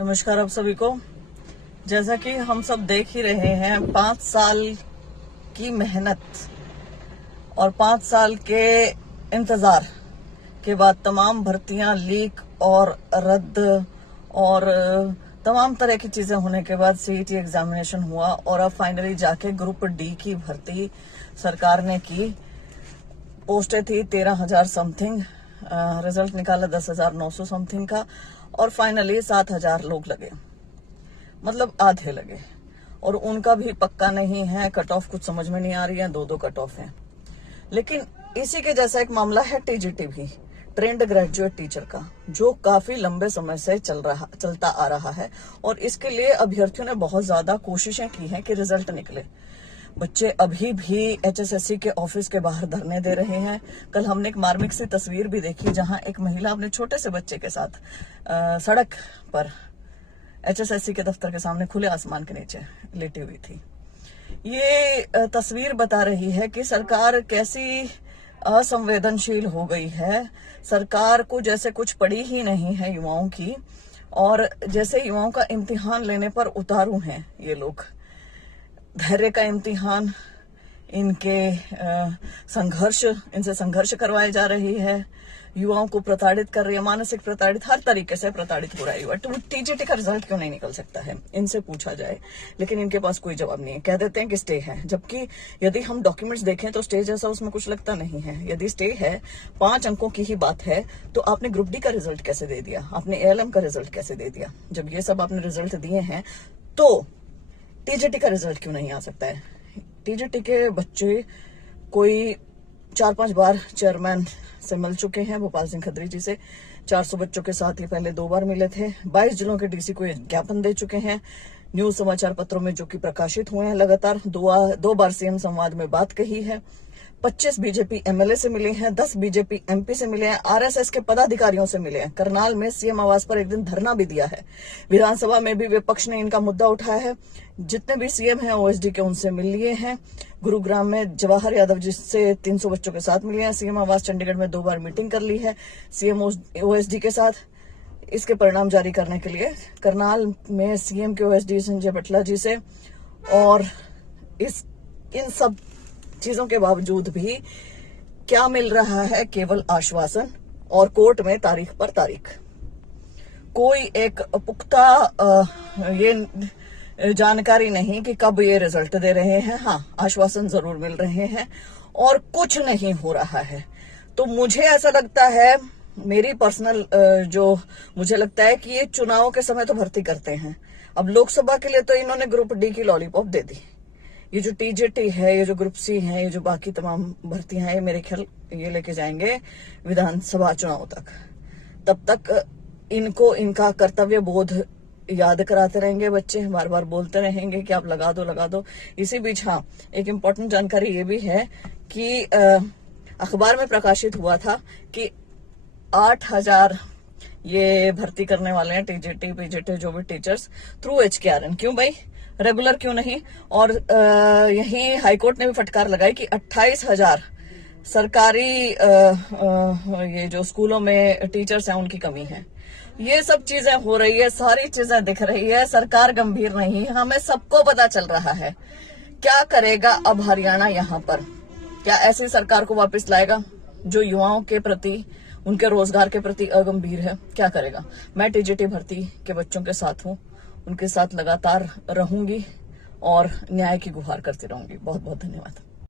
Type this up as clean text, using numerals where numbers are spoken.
नमस्कार आप सभी को। जैसा कि हम सब देख ही रहे हैं, 5 साल की मेहनत और 5 साल के इंतजार के बाद तमाम भर्तियां लीक और रद्द और तमाम तरह की चीजें होने के बाद सीईटी एग्जामिनेशन हुआ और अब फाइनली जाके ग्रुप डी की भर्ती सरकार ने की। पोस्टें थी 13,000 समथिंग, रिजल्ट निकाला 10,900 समथिंग का और फाइनली 7,000 लोग लगे, मतलब आधे लगे। और उनका भी पक्का नहीं है, कट ऑफ कुछ समझ में नहीं आ रही है, 2-2 कट ऑफ है। लेकिन इसी के जैसा एक मामला है टीजीटी भी, ट्रेंड ग्रेजुएट टीचर का, जो काफी लंबे समय से चलता आ रहा है और इसके लिए अभ्यर्थियों ने बहुत ज्यादा कोशिशें की हैं कि रिजल्ट निकले। बच्चे अभी भी एचएसएससी के ऑफिस के बाहर धरने दे रहे हैं। कल हमने एक मार्मिक सी तस्वीर भी देखी जहां एक महिला अपने छोटे से बच्चे के साथ सड़क पर एचएसएससी के दफ्तर के सामने खुले आसमान के नीचे लेटी हुई थी। ये तस्वीर बता रही है कि सरकार कैसी असंवेदनशील हो गई है। सरकार को जैसे कुछ पड़ी ही नहीं है युवाओं की, और जैसे युवाओं का इम्तिहान लेने पर उतारू हैं ये लोग। धैर्य का इम्तिहान, इनसे संघर्ष करवाए जा रही है, युवाओं को प्रताड़ित कर रही है, मानसिक प्रताड़ित, हर तरीके से प्रताड़ित हो रहा है युवा। तो टीजीटी का रिजल्ट क्यों नहीं निकल सकता है, इनसे पूछा जाए, लेकिन इनके पास कोई जवाब नहीं है। कह देते हैं कि स्टे है, जबकि यदि हम डॉक्यूमेंट्स देखें तो स्टे जैसा उसमें कुछ लगता नहीं है। यदि स्टे है, 5 अंकों की ही बात है, तो आपने ग्रुप डी का रिजल्ट कैसे दे दिया, आपने एएलएम का रिजल्ट कैसे दे दिया? जब ये सब आपने रिजल्ट दिए हैं तो टीजीटी का रिजल्ट क्यों नहीं आ सकता है? टीजीटी के बच्चे कोई 4-5 बार चेयरमैन से मिल चुके हैं, भोपाल सिंह खत्री जी से। 400 बच्चों के साथ ही पहले 2 बार मिले थे। 22 जिलों के डीसी को ज्ञापन दे चुके हैं, न्यूज समाचार पत्रों में जो कि प्रकाशित हुए हैं लगातार। 2 बार सीएम संवाद में बात कही है। 25 बीजेपी एमएलए से मिले हैं, 10 बीजेपी एमपी से मिले हैं, आरएसएस के पदाधिकारियों से मिले हैं। करनाल में सीएम आवास पर एक दिन धरना भी दिया है। विधानसभा में भी विपक्ष ने इनका मुद्दा उठाया है। जितने भी सीएम हैं ओएसडी के, उनसे मिल लिए हैं। गुरुग्राम में जवाहर यादव जी से 300 बच्चों के साथ मिले हैं। सीएम आवास चंडीगढ़ में 2 बार मीटिंग कर ली है सीएम ओएसडी के साथ, इसके परिणाम जारी करने के लिए। करनाल में सीएम के ओएसडी संजय बटला जी से, और इन सब चीजों के बावजूद भी क्या मिल रहा है? केवल आश्वासन और कोर्ट में तारीख पर तारीख। कोई एक पुख्ता ये जानकारी नहीं कि कब ये रिजल्ट दे रहे हैं। हाँ, आश्वासन जरूर मिल रहे हैं और कुछ नहीं हो रहा है। तो मुझे ऐसा लगता है, मेरी पर्सनल मुझे लगता है कि ये चुनाव के समय तो भर्ती करते हैं। अब लोकसभा के लिए तो इन्होंने ग्रुप डी की लॉलीपॉप दे दी। ये जो टीजीटी है, ये जो ग्रुप सी है, ये जो बाकी तमाम भर्तियां हैं, मेरे ख्याल ये लेके जाएंगे विधानसभा चुनाव तक। तब तक इनको इनका कर्तव्य बोध याद कराते रहेंगे बच्चे, बार बार बोलते रहेंगे कि आप लगा दो। इसी बीच हाँ, एक इम्पोर्टेंट जानकारी ये भी है कि अखबार में प्रकाशित हुआ था कि 8,000 ये भर्ती करने वाले हैं टीजीटी पीजीटी जो भी टीचर्स थ्रू HKRN। क्यों भाई, रेगुलर क्यों नहीं? और यही हाईकोर्ट ने भी फटकार लगाई कि 28,000 सरकारी ये जो स्कूलों में टीचर्स हैं उनकी कमी है। ये सब चीजें हो रही है, सारी चीजें दिख रही है, सरकार गंभीर नहीं है, हमें सबको पता चल रहा है। क्या करेगा अब हरियाणा यहाँ पर? क्या ऐसी सरकार को वापस लाएगा जो युवाओं के प्रति, उनके रोजगार के प्रति अगंभीर है? क्या करेगा? मैं टीजीटी भर्ती के बच्चों के साथ हूँ, उनके साथ लगातार रहूंगी और न्याय की गुहार करती रहूंगी। बहुत बहुत धन्यवाद।